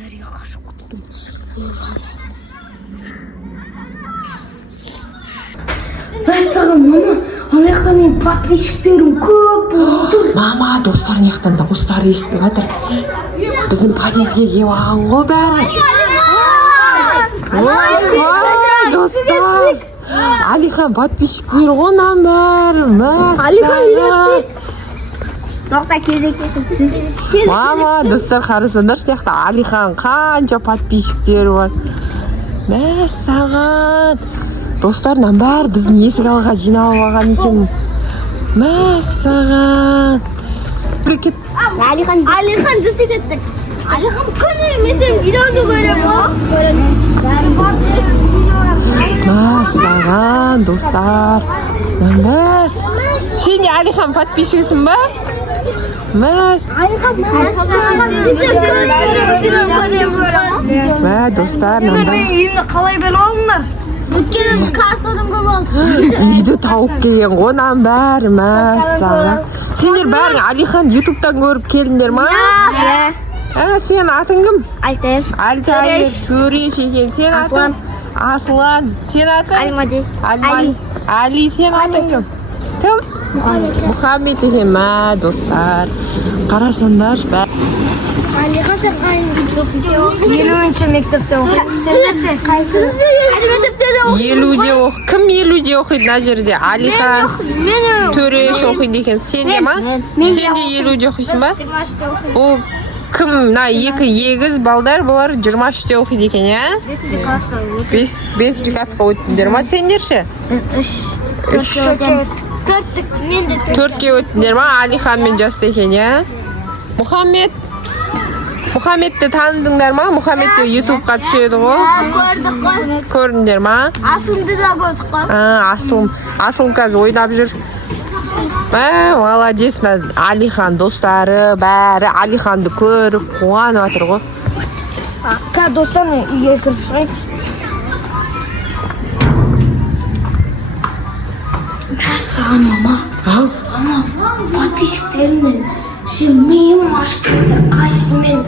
нарыг гашгуудсан. Баясаа мама, оныхтаа минь подписчиктер көп. Мама достарныхтаа дагустар ийстгээд bizim Paris'e gidiyorsun o ben. Vay dostlar. Alihan подписчиктер ondan ver. Alihan yürüsün. Nokta кезекте. Mama dostlar қарасаңдар сияқты Alihan қанша подписчиктер бар. Мәссаған. Достарынан бәрі біздің есік алға жиналып алған екен. Мәссаған. Бекет. Alihan düzük ettik. Alihan күні mesela videoda görüyorum. Мәссаған достар. Нәмбәр. Сен де Alihan подписчиксің ба? Мә достар нәмбәр. Үйімді қалай біліп алдыңдар? Өткенім картадан көріп Үйді тауып келген ғонан бәрі мәссаған. Сендер бәрің Alihan ютубтан көріп келдіңдер ма? Сен атың кім? Алтайыр. Алтайыр, Төреш екен. Сен атың? Аслан. Сен атың? Альмади. Али, сен атың кім? Кім? Мұхаммед екен мә достар. Қарасаңдар бәрі. Alihan sen aynı mektup 20. мектепте оқиды. Сен қайсы? Елуде оқиды. Кім елуде оқиды мына жерде? Alihan, Төреш оқиды екен. Сен де ма? Сен де елуде оқисың ба? Бұл кім? Мына екі егіз балдар, бұлар 23-те оқиды екен, я? 5-ші классқа өттіңдер ма сендер ше? 4-ке өттіңдер ма? Alihanмен жасты екен, я? Мұхаммедті таныдыңдар ма? Мұхаммед де ютубқа түседі ғой. Көрдік қой. Көрдіңдер ма? Асылымды да көрдік қой. Асылым қазір ойнап жүр. Молодец, Alihan достары бәрі Alihanды көріп қуанып жатыр ғой. Қазір достармен үйге кіріп шығайық. Мәссаған мама. Мама, подписчиктерімнен сен миым ашқанда қайсымен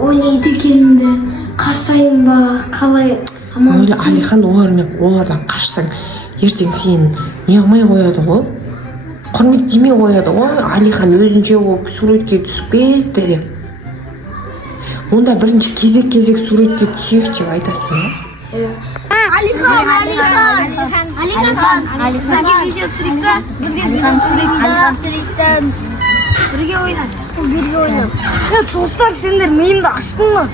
ойнайды екенімді қашайын ба, қалай амансың? Alihan олардан қашсаң, ертең сен неғымай қояды ғой? Құрметтемей қояды ғой? Alihan өзінше болып суретке түсіп кетті деп. Онда бірінші кезек суретке түсейік деп айтасың ба? Alihan. Бірге видео түсірейік. Бірге ойнап. Достар, сендер миымды аштың ма?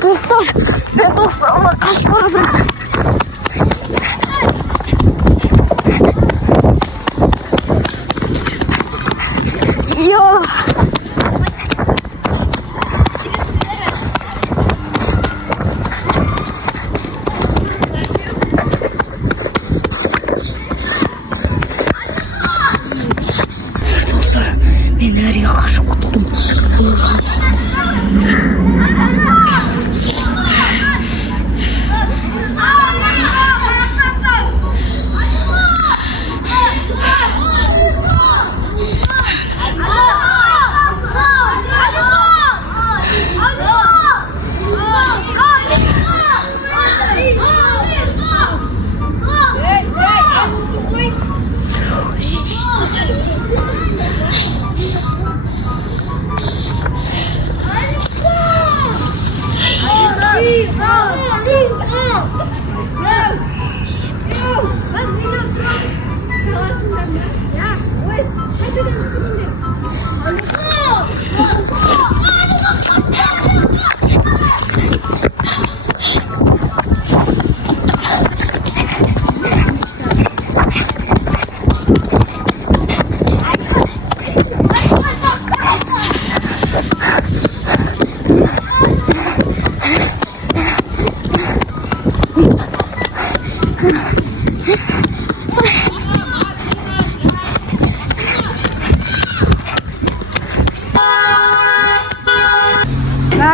Достар, ана қашып бара жатыр. Мен әрі қашып құттым.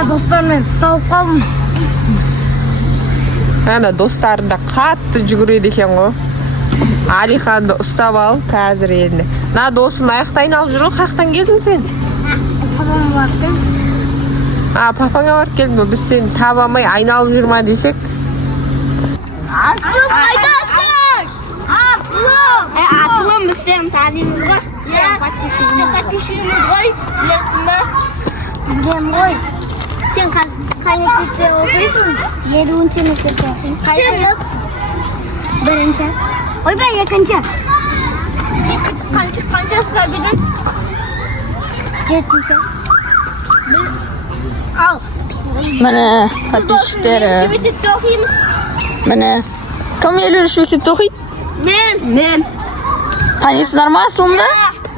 Dostlarмен ұсталып қалдым. Ана достарында қатты жүгіреді екен ғой. Alihanды ұстап ал, қазір енді. На досын аяқтайын алып жүр ғой, қаяқтан келдің сен? Papаңа барып келдің бе? Біз сені таба алмай айналып жүрма десек. Aslım kaydasın. Aslım biz seni tanıyımız var. Sen kaç kişimiz var? Bilirsin mi? Bilmem var. Sen kaç kişi okuyorsun? 7. sınıfta okuyorsun. Kaçıncı? 1. Oy ben yakıncı. Kaçıncı var bilin? 7. Al. Mana подписчиктері. Mektup okuyayım. Mana kim елуінші мектепте оқиды? Men. Tanисыңдар ма асылымды?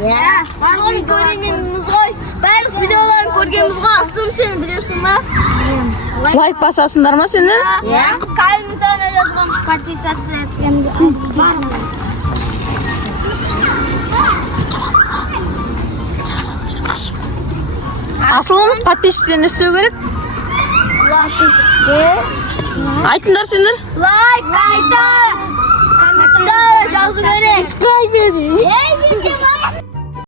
Ya. Son görünümümüz var. Ben videolarını görgemiz var. Aslım seni biliyorsun mu? Лайк басасыңдар ма сендер? Ya. Kalbimden yazmam. Подписаться etken var mı? Асылым подписчиктеріне не істеу керек? Айтыңдар сендер. Like. Комментарий жазу керек. Subscribe